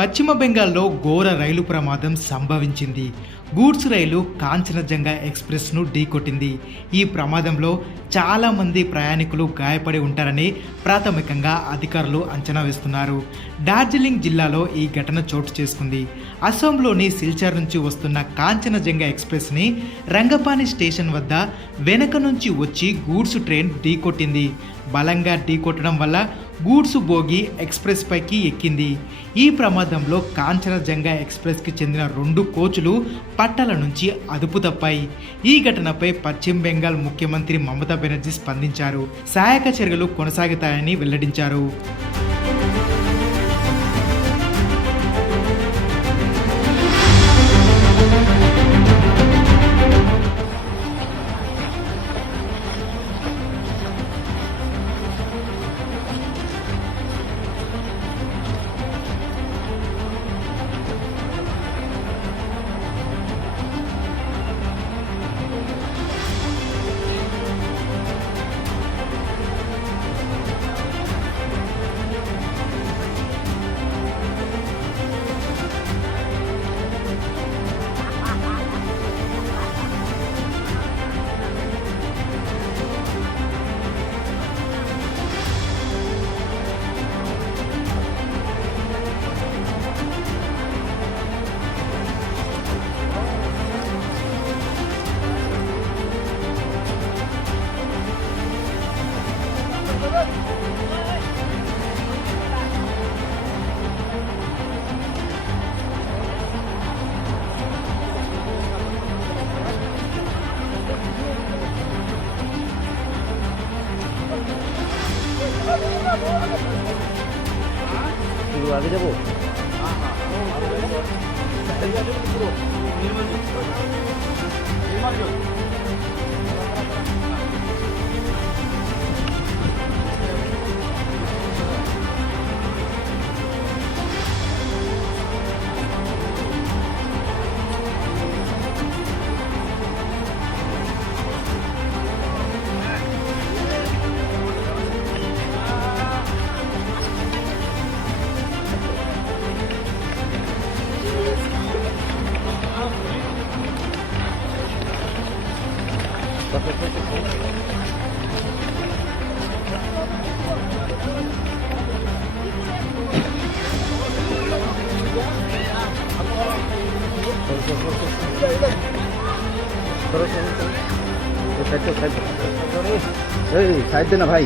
పశ్చిమ బెంగాల్లో ఘోర రైలు ప్రమాదం సంభవించింది. గూడ్స్ రైలు కాంచనజంగా ఎక్స్ప్రెస్ను ఢీకొట్టింది. ఈ ప్రమాదంలో చాలామంది ప్రయాణికులు గాయపడి ఉంటారని ప్రాథమికంగా అధికారులు అంచనా వేస్తున్నారు. డార్జిలింగ్ జిల్లాలో ఈ ఘటన చోటు చేసుకుంది. అసోంలోని సిల్చార్ నుంచి వస్తున్న కాంచనజంగా ఎక్స్ప్రెస్ని రంగపాని స్టేషన్ వద్ద వెనక నుంచి వచ్చి గూడ్స్ ట్రైన్ ఢీకొట్టింది. బలంగా ఢీ కొట్టడం వల్ల గూడ్స్ బోగి ఎక్స్ప్రెస్ పైకి ఎక్కింది. ఈ ప్రమాదంలో కాంచనజంగా ఎక్స్ప్రెస్కి చెందిన రెండు కోచ్లు పట్టాల నుంచి అదుపు తప్పాయి. ఈ ఘటనపై పశ్చిమ బెంగాల్ ముఖ్యమంత్రి మమతా బెనర్జీ స్పందించారు. సహాయక చర్యలు కొనసాగుతాయని వెల్లడించారు. 뒤로 가게 되고 일만 좀 일만 좀 সাইড দে না ভাই